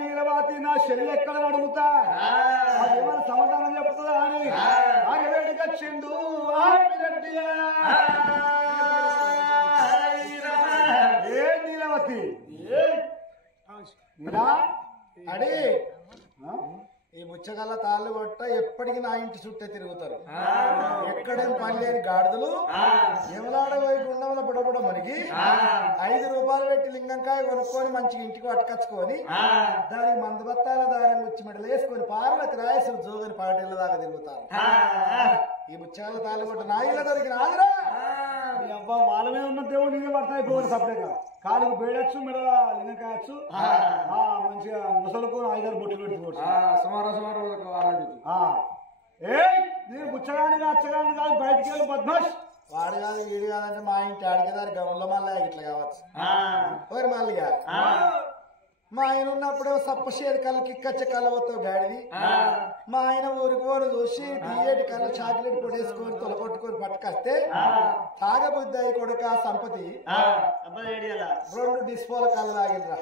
నీలవాతి నా శరీరం ఎక్కడ అడుగుతా ఏమైనా సమాధానం చెప్తుందా అని ఆగవేడికి వచ్చిండు ఏ నీలవతి అడే ఈ ముచ్చగల్ల తాళ్ళు కొట్ట ఎప్పటికీ నా ఇంటి చుట్టే తిరుగుతారు ఎక్కడేం పని లేని గాడిదలు ఎవలాడ పోయి గుండంలో బుడబుడ మునిగి 5 రూపాయలు పెట్టి లింగంకాయ కొనుక్కొని మంచిగా ఇంటికి పట్టుకొచ్చుకొని దానికి మందు బత్తాల దారం వచ్చి మెడలు వేసుకొని పార్వతి రాయసులు జోగని పాటిళ్ళ దాకా తిరుగుతారు ఈ ముచ్చగల్ల తాళ్ళు కొట్ట నా ఇళ్ళ దొరికిన ఆదిరా అబ్బా వాళ్ళ మీద ఉన్న దేవుడు నీళ్ళు పడతాయిపోవాలి సపరేట్గా కాలుకు బేడచ్చు మెడ లింగకాయచ్చు మంచిగా ముసలకు 5 బొట్లు పెట్టుకోవచ్చు నేను గుచ్చగాని అచ్చగాని కాదు బయటికి వెళ్ళి బద్మాష్ వాడు కాదు వీడు కాదంటే మా ఇంటి అడిగేదారి గౌన్లో మళ్ళీ ఇట్లా కావచ్చు ఓరి మళ్ళీగా మా ఆయన ఉన్నప్పుడు సప్పషేది కళ్ళు కిక్కచ్చే కళ్ళవతో గాడిది మా ఆయన ఊరుకోని చూసి తీయేటి కళ్ళు చాక్లెట్ కొట్టేసుకొని తొలగొట్టుకొని పట్టుకొస్తే తాగబుద్ధి అయి కొడుక సంపతి 2 డిస్పోల కళ్ళు తాగినరా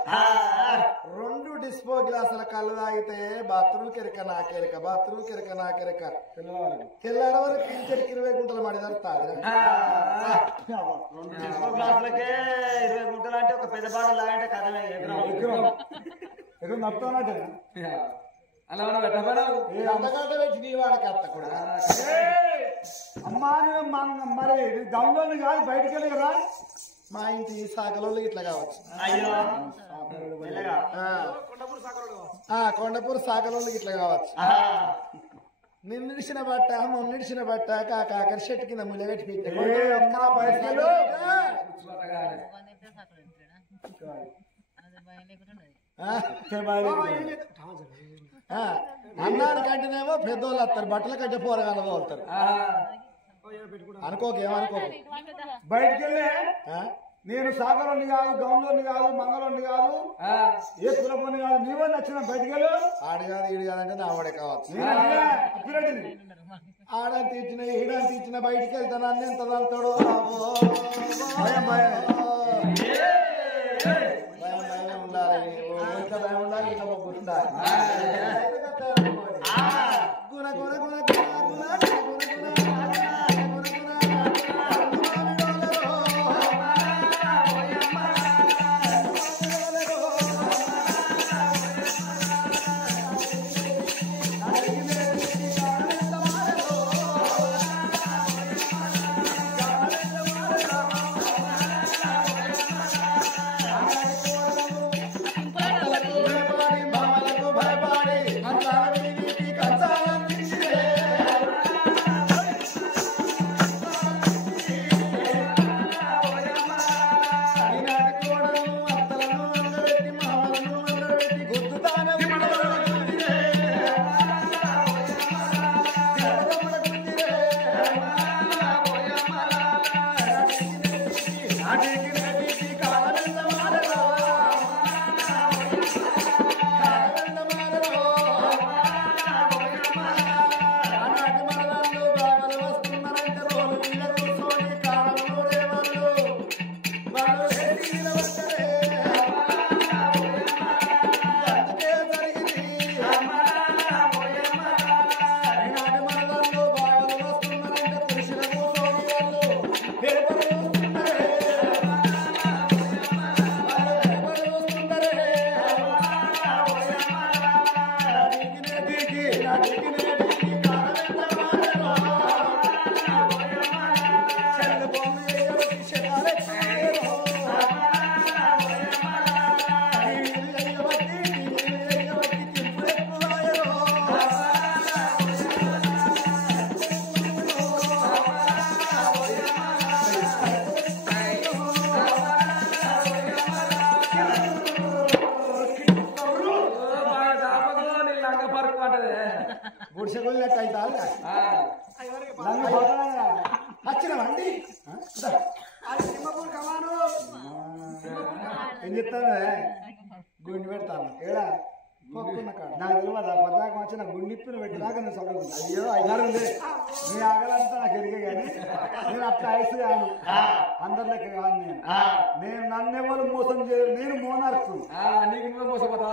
2 డిస్పో గ్లాసుల కళ్ళు తాగితే బాత్రూమ్ కెరక నాకెరక బాత్రూమ్ కెరక నాకెరక తెల్లార వరకు ఇంటికి 20 గుంటలు మడి జరుగుతాది 2 డిస్పో గ్లాసులకే 20 గుంటలు అంటే ఒక పెద్ద బాట లాగంటే కథమే అలా నీ వాడికి అత్త కూడా అమ్మా మరి గౌన్లో కాదు బయటికి వెళ్ళి కదా మా ఇంటి సాగలో ఇట్లా కావచ్చు కొండపూర్ సాగలో ఇట్లా కావచ్చు నిన్నిడిచిన బట్ట మొన్నిడిచిన బట్ట కాకర చెట్టు కింద ముల్లగట్టి పెట్టే అన్నానికంటేనేమో పెద్దోళ్ళు వస్తారు బట్టల కంటే పోరగాళ్ళు పోతారు అనుకోకేమనుకో బయటికి వెళ్ళి నేను సాగరోని కాదు గౌన్లోని కాదు మంగళోని కాదు ఏ కులపోని కాదు నీవో నచ్చిన బయటికి వెళ్ళు ఆడు కాదు ఈడు కాదంటే నా ఆవిడే కావచ్చు ఆడని తీర్చిన ఈడని తీర్చిన బయటికి వెళ్తాను అన్ని ఎంత తలుతాడో ఉండాలి ఉండాలి ఇట్లా ఉండాలి గుణ గుణ గుణ వచ్చినవండి ఏం చెప్తాను గుండి పెడతాను ఏడా పొక్కున్న కాడ నాకు తెలియదు పద్దాక వచ్చి నాకు గుండిప్పిన పెట్టినాక నేను సగం అయ్యో అయ్యారు నీ ఆగలంతా నాకు ఎరిగే కానీ నేను అట్లా ఐసు కాను అందరి లెక్క కాను నేను నన్నెవరు మోసం చేయరు నేను మోనార్కు నీకు నువ్వే మోసపోతా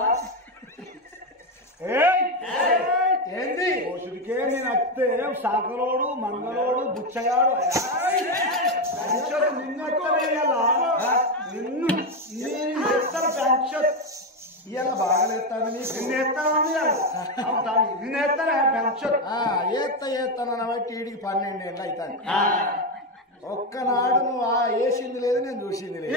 ఏంది ఓషుడికే నేను అత్తే శాఖలోడు మంగళోడు బుచ్చగాడు నిన్ను నేను ఎత్తర పెన్షన్ ఇవాళ బాగలేస్తాను నిన్ను ఎత్తానని నిన్ను ఎత్తరా పెన్షన్ ఏస్తానన్న బట్టి ఈడికి 12 ఏళ్ళు అవుతాను ఒక్కనాడు నువ్వు వేసింది లేదు నేను చూసింది లేదు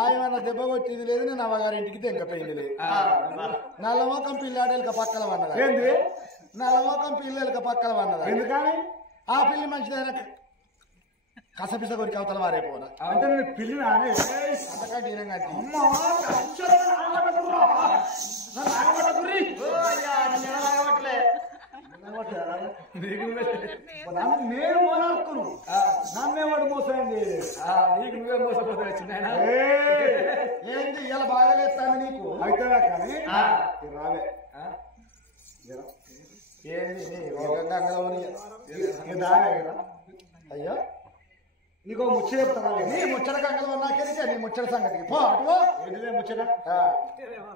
ఆయన దెబ్బ కొట్టింది లేదు నేను అవ్వగారింటికి తెంకపోయింది లేదు నల్లమోకం పిల్లాడేలక పక్కల వన్నదా ఏంది నల్లమోకం పిల్లలక పక్కల వన్నదా ఎందుకని ఆ పిల్లి మంచిదైనా కసపిస కొరికి అవతల వారైపోనా అంటే నేను పిల్లి అంతకంటే ఈయనంటే నేను మోనార్కును నన్నేవాడు మోసం నీకు నువ్వే మోసపోతా వచ్చింది ఏంటి ఇలా బాగలేస్తాను నీకు అయితే కానీ రావే ఏంది రోగంగా అంగళమని దావే కదా అయ్యో నీకు ముచ్చ చెప్తాను నీ ముచ్చట కంగళం నాకెరికే నీ ముచ్చట సంగతికి పో అటు ఏంటిదే ముచ్చట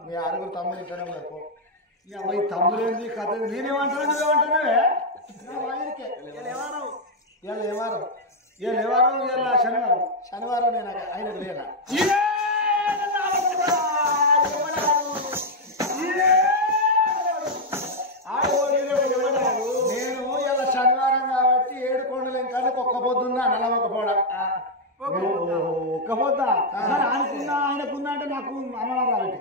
మీ ఆరుగురు తమ్ముడు ఇట్లనే ఉన్నారు పో ఈ తమ్ముడేంది కథ నేనేమంటాను నువ్వేమంటున్నావే ఇవాళ ఏమారం ఏ లేవారం ఇలా శనివారం శనివారం నేను ఆయన లేనా నేను ఇలా శనివారం కాబట్టి 7 కొండలు ఇంకా ఒక్క పొద్దున్నా నలవక పోడ ఒక్క పోతా అనుకున్నా ఆయనకున్నా అంటే నాకు అమ్మవారు రావాలి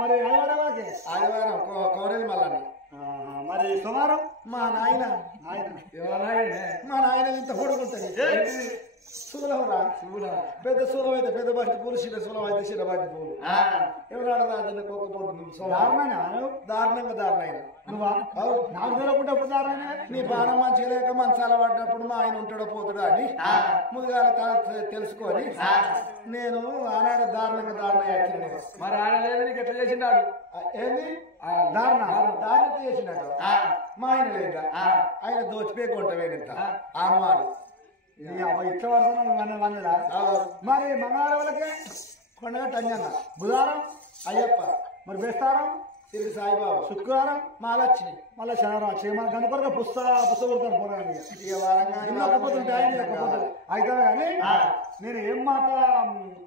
మరి ఆదివారం వాళ్ళకి ఆదివారం కౌరేలు మల్లన్న మరి సోమవారం మా నాయన మా నాయన ఇంత పొడుగుంటది సూలవరా పెద్ద సూలం అయితే పెద్ద బాటి పూలు చిన్న సూలం అయితే చిన్న బాటి పూలు ఎవరాడ రాజన్న దారుణంగా దారుణైన నువ్వా నాకు తెలకుండా ఎప్పుడు దారుణైనా నీ బాణం మంచిగా లేక మంచాల పడ్డప్పుడు మా ఆయన ఉంటాడో పోతాడో అని ముందుగా తెలుసుకొని నేను ఆనాడు దారుణంగా దారుణ మరి ఆయన లేదు నీకు ఎట్లా చేసినాడు ఏంది దారుణ చేసినాడు మా ఆయన లేదా ఆయన దోచిపోయి కొంటవేనంట ఆనవాడు ఇట్ల వరకు వన్నడా మరి మంగళవారం వాళ్ళకే కొండగట్టు అంజన్న బుధవారం అయ్యప్ప మరి బేస్తారం తిరిగి సాయిబాబా శుక్రవారం మహాలక్ష్మి మళ్ళీ శనివారం చేయమని కనుకొరగా పుస్తక కొడతాను పోరాని ఇక వారంగా అయితే కానీ నేను ఏం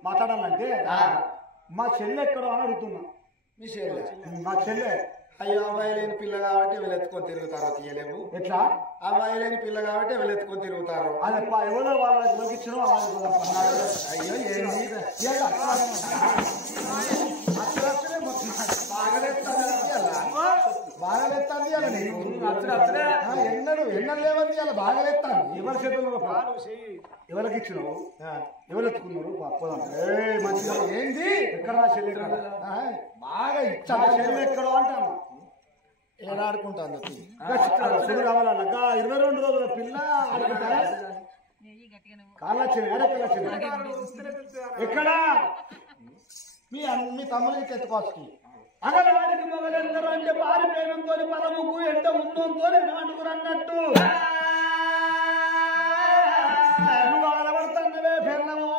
మాట్లాడాలంటే మా చెల్లె ఎక్కడో అని అడుగుతున్నా మీ చెల్లె మా చెల్లె అయ్యో అబ్బాయి లేని పిల్ల కాబట్టి వెళ్ళెత్తుకొని తిరుగుతారో తీయలేము ఎట్లా అబ్బాయి లేని పిల్ల కాబట్టి వెళ్ళెత్తుకొని తిరుగుతారు అది ఎవరో వాళ్ళకి ఇచ్చిన అయ్యో ఏంది బాగలేస్తాంది అలా నీకు ఎన్నడు లేవంది అలా బాగలేస్తాను ఎవరి చేతుల్లో ఎవరికి ఇచ్చినావు ఎవరు ఎత్తుకున్నారు మంచిగా ఏంది ఎక్కడ నా చెల్లి బాగా ఇచ్చా చెల్లి ఎక్కడో అంటాను ఏడాడుకుంటాను కావాలా 22 రోజుల పిల్ల ఆడుకుంటారా కాళ్ళ చెల్లి ఎక్కడ ఎక్కడా మీ తమ్ముడికి ఎత్తుకోవచ్చు అగలవాడికి మొగలెందరూ అంటే భారీ పేరుతో పరముకు ఎంత ఉందో నాటుకురు అన్నట్టు నువ్వు అగలబడుతున్నవే పెళ్ళము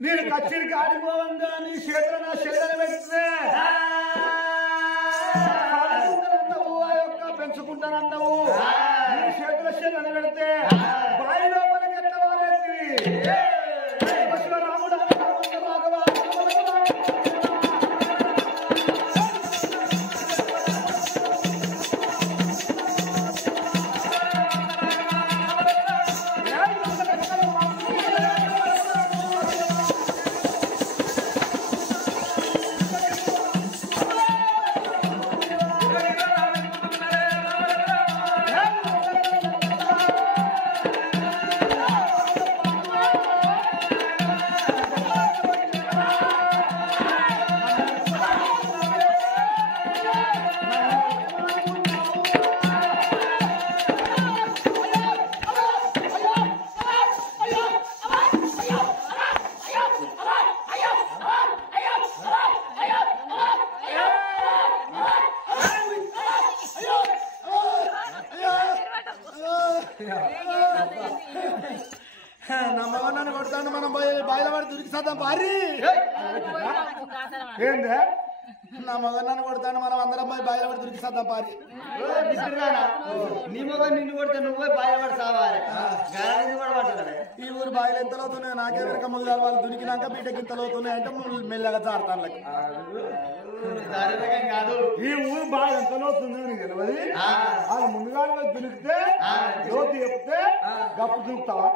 నేను కచ్చిరికి ఆడిపోవంగా నీ చేతులు నా చెల్లెలు పెడితే అన్నావు ఆ యొక్క పెంచుకుంటానన్నావు నీ చేతుల చెల్లెలు పెడితే బాయి లోపలికి ఎట్లా వారేది రాముడు నమ్మవన్నాను కొడతాను మనం బాయిల పడి దురికిస్తాం భారీ ఏందే నా మగన్నాను కొడతాను మనం అందరం పోయి బాయిల పడి దురికిస్తాం భారీ నీ మొగ నిన్ను కొడితే నువ్వే బాయపడి సావాలి కూడా పడుతుంది ఈ ఊరు బాయిలు ఎంత లోతున్నాయి నాకే వెనక ముందు వాళ్ళు దునికినాక బీటకి ఇంత లోతున్నాయి అంటే మెల్లగా జారుతాను కాదు ఈ ఊరు బాగా ఎంత లోతుందో నీకు తెలియదు వాళ్ళు ముందుగా దునికితే లోతు చెప్తే గప్పు దునుకుతావా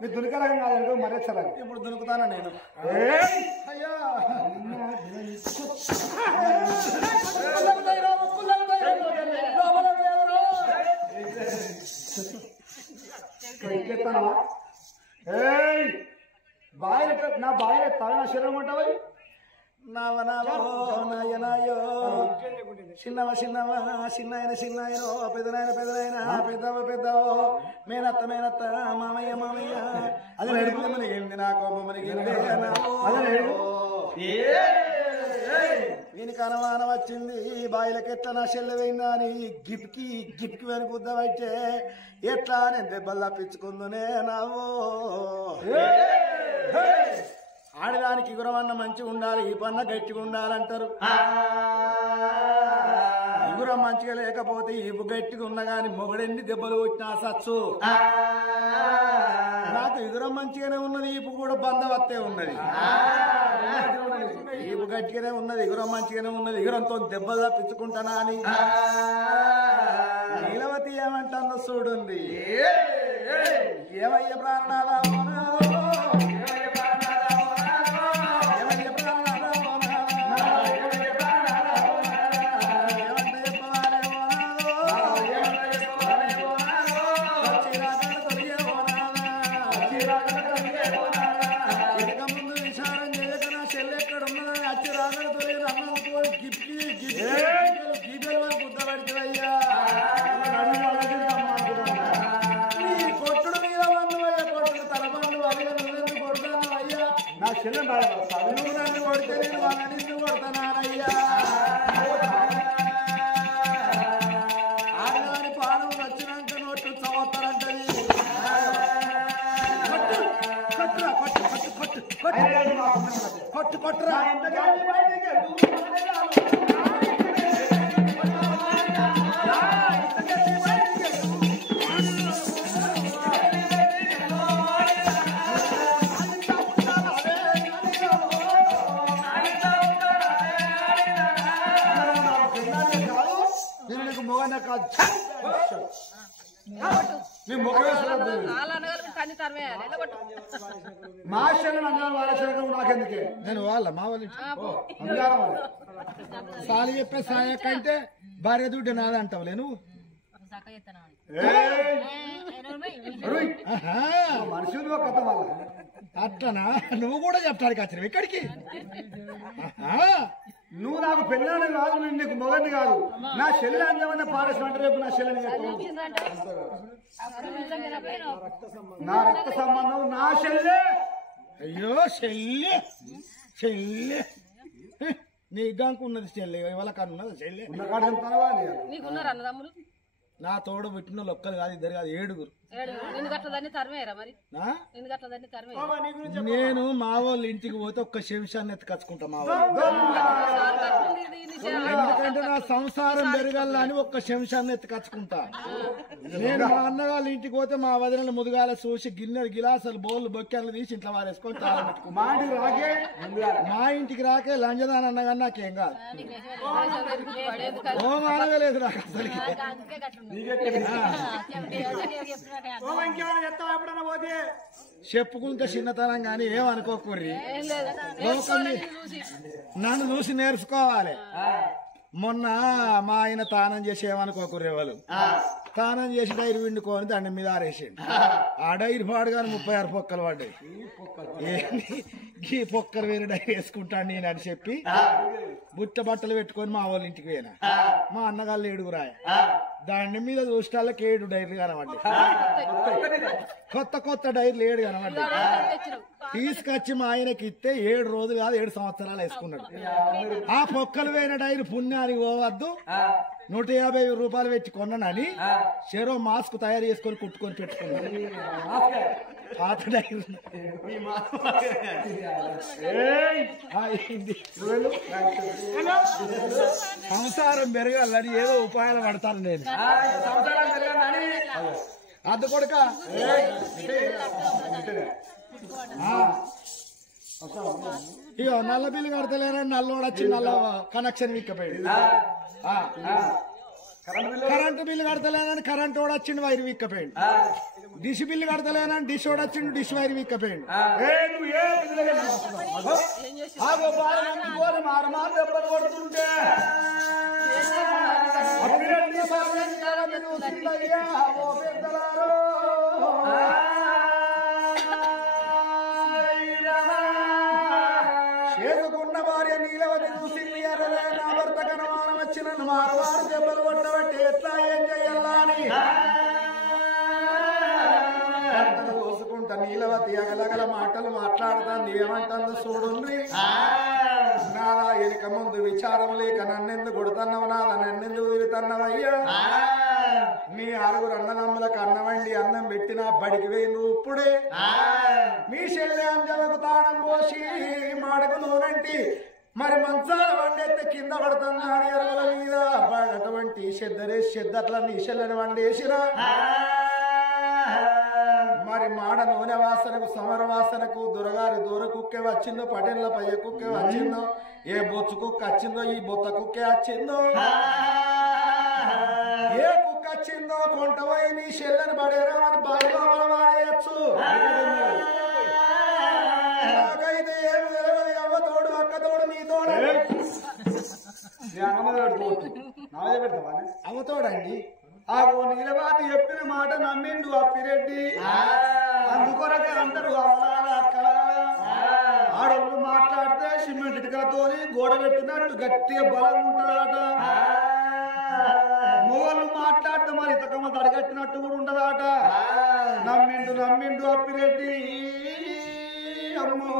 నీ దునికే రకం కాదనుకో మరే చల్లగా ఇప్పుడు దునుకుతానా నేను అయ్యా ఎక్కేస్తానవా బాగా నా బాగా తల నా శరీరం ఉంటావా నాయనాయో చిన్నయనో పెద్దనాయన పెద్దవో మేనత్త మామయ్య అది నడిపిమని ఏంది నా కోపమని వీనికి అనుమానం వచ్చింది బాయిలకెట్లా నా చెల్లె పోయిందా అని గిప్కి వెనుకుద్దామంటే ఎట్లా నేను దెబ్బలు తప్పించుకుందునే నావో ఆడదానికి ఇగురమన్న మంచిగా ఉండాలి ఈ పన్న గట్టిగా ఉండాలంటారు ఇగురం మంచిగా లేకపోతే ఈపు గట్టిగా ఉన్నా గాని మొగడెన్ని దెబ్బలు కొట్టినా సచ్చు నాకు ఇగురం మంచిగానే ఉన్నది ఈపు కూడా బంధవత్తే ఉన్నది ఈపు గట్టిగానే ఉన్నది ఇగురం మంచిగానే ఉన్నది ఇగురంతో దెబ్బలు తప్పించుకుంటానా అని నీలవతి ఏమంటానో చూడుంది ఏమయ్య ప్రాణాల నువ్వు నన్ను కొడితే నేను వాళ్ళ నిన్ను కొడతానయ్యా ఆడదాని పానం వచ్చినాక నోట్లు చదువుతారంటది కొట్టురా మా శరీరం అన్నారు వాళ్ళ శరీరం నాకెందుకే నేను వాళ్ళ మా వాళ్ళు సాలి చెప్పే సాయ కంటే భార్య దుడ్డు నాదంటావులే నువ్వు మనుషులు కథ వాళ్ళ అట్లనా నువ్వు కూడా చెప్తాడు కచ్చరు ఇక్కడికి నువ్వు నాకు పెళ్ళాన్ని కాదు నేను నీకు మొగని కాదు నా చెల్లె అందమన్న పారేసినట్టు రేపు నా చెల్లెని నా రక్త సంబంధం నా చెల్లె అయ్యో చెల్లె నీ గాంకు ఉన్నది చెల్లె వాళ్ళ కాదు ఉన్నది చెల్లె ఉన్న కాడ చెప్తావా నా తోడు పుట్టిన ఒక్కరు కాదు ఇద్దరు కాదు 7 నేను మా వాళ్ళ ఇంటికి పోతే ఒక్క శంషాన్ని ఎత్తుకచ్చుకుంటా మా వాళ్ళు ఎందుకంటే నా సంసారం పెరగాలని ఒక్క శంషాన్ని ఎత్తుకచ్చుకుంటా నేను మా అన్న వాళ్ళ ఇంటికి పోతే మా వదిన ముదుగాల చూసి గిన్నెలు గిలాసాలు బోళ్ళు బొక్కెలు తీసి ఇంట్లో వారేసుకొని మా ఇంటికి రాకే లంజదాని అన్నగా నాకేం కాదు ఓ మానగలేదు నాకు అసలు చెప్పుకుంటే చిన్నతనం గాని ఏమనుకోకూర్రి నన్ను చూసి నేర్చుకోవాలి మొన్న మా ఆయన తానం చేసి ఏమనుకోకూర్రే వాళ్ళు తానం చేసి డైరీ విండుకొని దండం మీద ఆరేసిండు ఆ డైరీ పాడుగాని 36 పొక్కలు పడ్డాయి ఈ పొక్కలు వేరే డైరీ వేసుకుంటాను నేను అని చెప్పి బుట్ట బట్టలు పెట్టుకొని మా వాళ్ళ ఇంటికి పోయినా మా అన్నగాళ్ళు 7 రాయ దండం మీద చూసేళ్ళకి 7 డైరీ కనబడ్డాయి కొత్త డైరీలు 7 కనబడ్డాయి తీసుకొచ్చి మా ఆయనకి ఇస్తే 7 రోజులు కాదు 7 సంవత్సరాలు వేసుకున్నాడు ఆ పొక్కలు పోయిన డైరీ పుణ్యానికి పోవద్దు 150 రూపాయలు పెట్టి కొన్నానని షేరో మాస్క్ తయారు చేసుకొని కుట్టుకొని పెట్టుకున్నాను. పాత డైరీ. సంసారం పెరగాలని ఏదో ఉపాయాలు పడతాను నేను. అది కొడుక ఇగో నల్ల బిల్లు కడతలేనని నల్లోడు వచ్చి నల్ల కనెక్షన్ విక్కపోయాడు. కరెంటు బిల్లు కడతలేనని కరెంట్ వాడు వచ్చిండు వైర్ విక్కపోయాడు. డిష్ బిల్లు కడతలేనని డిష్ వాడు వచ్చిండు డిష్ వైర్ విక్కపోయాడు. కొడుతుంటే చేసుకున్న భార్య నీలవతి చూసి నా భర్త కనమానం వచ్చిన మారవారు దెబ్బలు కొట్టబట్టి ఎట్లా ఏం చెయ్యాలా అని చూసుకుంటా నీలవతి అగలగల మాటలు మాట్లాడుతాంది. ఏమంటుందో చూడుంది. నాదా ఎనక ముందు విచారం లేక నన్నెందుకు కొడుతున్నావు, నాదా నన్నెందుకు తిరుగుతున్నావయ్యా, నీ 6 అన్నదమ్ములకు అన్నమండి అన్నం పెట్టినా బడికి వేయండు ఇప్పుడే మీ చెల్లె అంజలకు తాళం పోసి మాడకు నూనంటి మరి మంచాల వండెత్తే కింద పడుతున్నాడు ఎరువుల మీద అటువంటి శ్రద్ధట్లా నీ చెల్లెని వండేసిరా మరి మాడ నూనె వాసనకు సమర వాసనకు దొరగారి దూర కుక్కే వచ్చిందో పటేళ్ల పయ్య కుక్కే వచ్చిందో ఏ బొచ్చు కుక్క వచ్చిందో ఈ బొత్త కుక్కే వచ్చిందో ఏ కుక్క వచ్చిందో కొంటపోయి నీ చెల్లెని పడేరా మరి బాగా వాడేయచ్చు. నాకైతే ఏమి తెలియదు. అవ్వ తోడు అక్క తోడు నీ తోడు అవ్వతోడండి. ఆ నీలవాది చెప్పిన మాట నమ్మిండు అప్పిరెడ్డి. అందుకొరకే అందరూ ఆడోళ్ళు మాట్లాడితే సిమెంట్ ఇటుకలతో గోడ పెట్టినట్టు గట్టిగా బలంగా ఉంటుందట. మొగళ్ళు మాట్లాడితే మరి ఇతకమ్మ తడగట్టినట్టు కూడా ఉండదట. నమ్మిండు అప్పిరెడ్డి. అమ్మో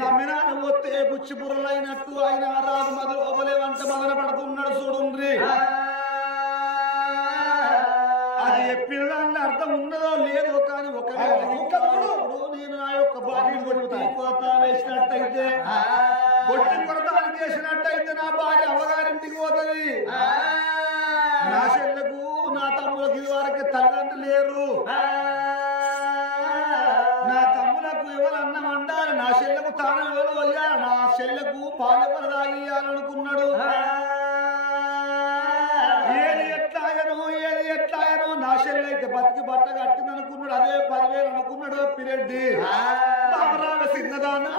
నమ్మినాను వస్తే బుచ్చి బుర్రలైనట్టు ఆయన రాజు మొదలు లోపలే వంట మొదలు పడుతున్నాడు చూడుండ్రి. అది చెప్పిన అర్థం ఉన్నదో లేదో కానీ నేను నా యొక్క భార్య కొడతా వేసినట్టయితే కొట్టి కొడతానికి వేసినట్టయితే నా భార్య అవ్వగారింటికి పోతుంది. నా చెల్లెకు నా తమ్ములకు ఇది వరకు తల్లిదండ్రులు లేరు. నా తమ్ములకు ఎవరు అన్నం వండాలి, నా చెల్లెకు తాను ఎవరు వయ్యాలి, నా చెల్లెకు పాలు ఎవరు తాగియాలనుకున్నాడు. ఏది ఎట్లాయనో నా చెల్లె అయితే బతికి బట్ట కట్టిందనుకున్నాడు. అదే 10,000 అనుకున్నాడు పిరెడ్డి. చిన్నదానా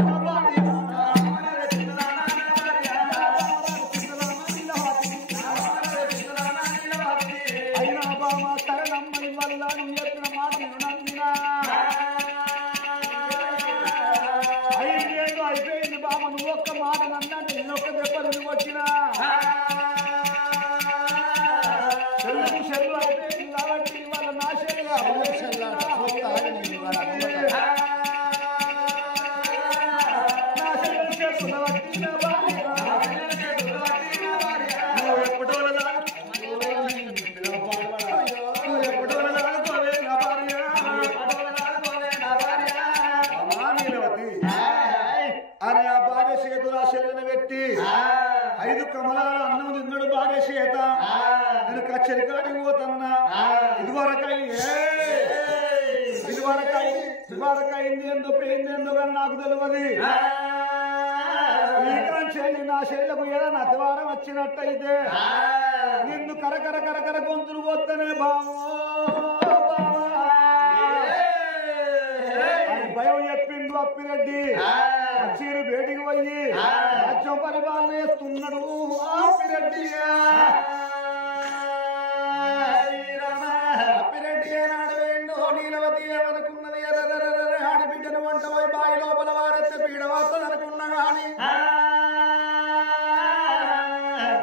అయినా బామా సరే నమ్మని వల్ల నువ్వు చెప్పిన మాట నేను నమ్మినా. 5 ఏళ్ళు అయిపోయింది బామ, నువ్వు ఒక్క మాట నన్నా నేనొక్క దెబ్బ నువ్వు వచ్చినా. చెల్లు అయిపోయింది కాబట్టి వాళ్ళ నా చెల్లి అని ఆ భార్య చేతులు ఆ చెల్లెని పెట్టి 5 కమలాల అన్నం తిన్నాడు భార్య చేత. నేను కచ్చరికాడికి పోతున్నా. ఇదివరకైంది ఎందుకు పోయింది ఎందుకు అని నాకు తెలియదు. చెల్లి నా చెల్లెకు ఏదైనా అతివారం వచ్చినట్టయితే నిన్ను కరకర గొంతులు పోతేనే బావో భయం చెప్పిండు అప్పిరెడ్డి. చీరు బేటికి పోయి రాజ్యం పరిపాలన చేస్తున్నాడు అప్పిరెడ్డి. అప్పిరెడ్డి ఏనాడు వేండు నీలవతి ఏమనుకున్నది ఆడిబిడ్డను వంట పోయి బావి లోపల వారెత్తే పీడవస్తలు అనుకున్నా గాని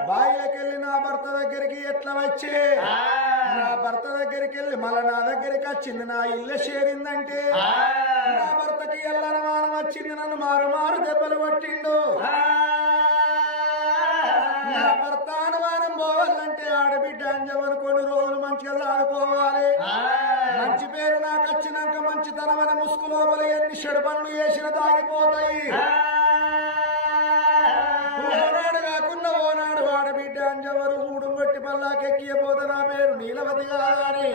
బాయిలకెళ్ళి నా భర్త దగ్గరికి ఎట్లా వచ్చి నా భర్త దగ్గరికి వెళ్ళి మళ్ళా నా దగ్గరికి వచ్చింది. నా ఇల్లు చేరిందంటే నా భర్తకి ఎల్లనమానం వచ్చింది. నన్ను మారు దెబ్బలు కొట్టిండు. నా భర్త అనుమానం పోవాలంటే ఆడబిడ్డ అంజవను కొన్ని రోజులు మంచిగా సాదుకోవాలి. మంచి పేరు నాకు వచ్చినాక మంచితనమైన ముసుగు లోపల ఎన్ని చెడు పనులు చేసిన దాగిపోతాయి. ఓనాడు కాకుండా ఓనాడు ఆడబిడ్డ అంజవరు ఊడు కొట్టి పల్లాకెక్కియపోతే నా పేరు నీలవతి కాదని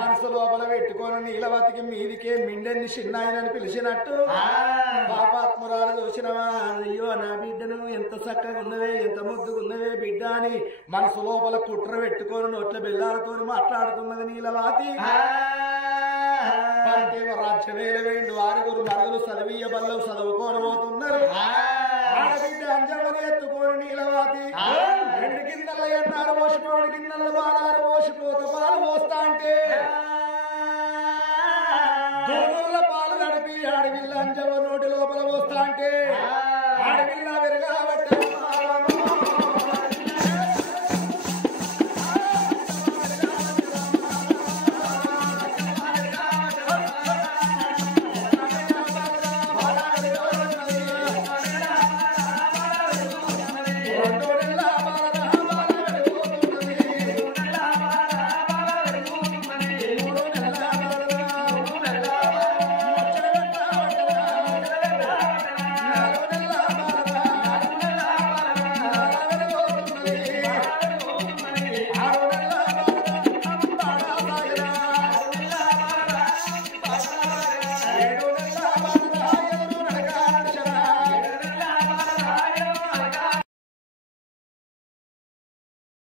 మనసు లోపల పెట్టుకొని నీలవతికి మీదికే మిండెన్ని చిన్నాయనని పిలిచినట్టు పాపాత్మురాలు చూసినవా, అయ్యో నా బిడ్డను ఎంత చక్కగా ఉన్నవే, ఎంత ముద్దుగా ఉన్నవే బిడ్డ అని మనసు లోపల కుట్ర పెట్టుకొని నోట్ల బెల్లాలతో మాట్లాడుతున్నది నీలవతి. రాజ్యవేల వేండు ఆరుగురు మరుగులు చదివియ బల్లవు చదువుకోనబోతున్నారు. ఆడబిడ్డ అంజవని ఎత్తుకొని నీలవతి రెండు గిన్నెల ఎన్నారు పోసిపోడు గిన్నెల బాలారు పోసిపోత పాలు పోస్తా అంటే దూడుల పాలు నడిపి ఆడవిల్ల అంజవ నోటి లోపల పోస్తా అంటే ఆడవిల్ల విరగాబట్ట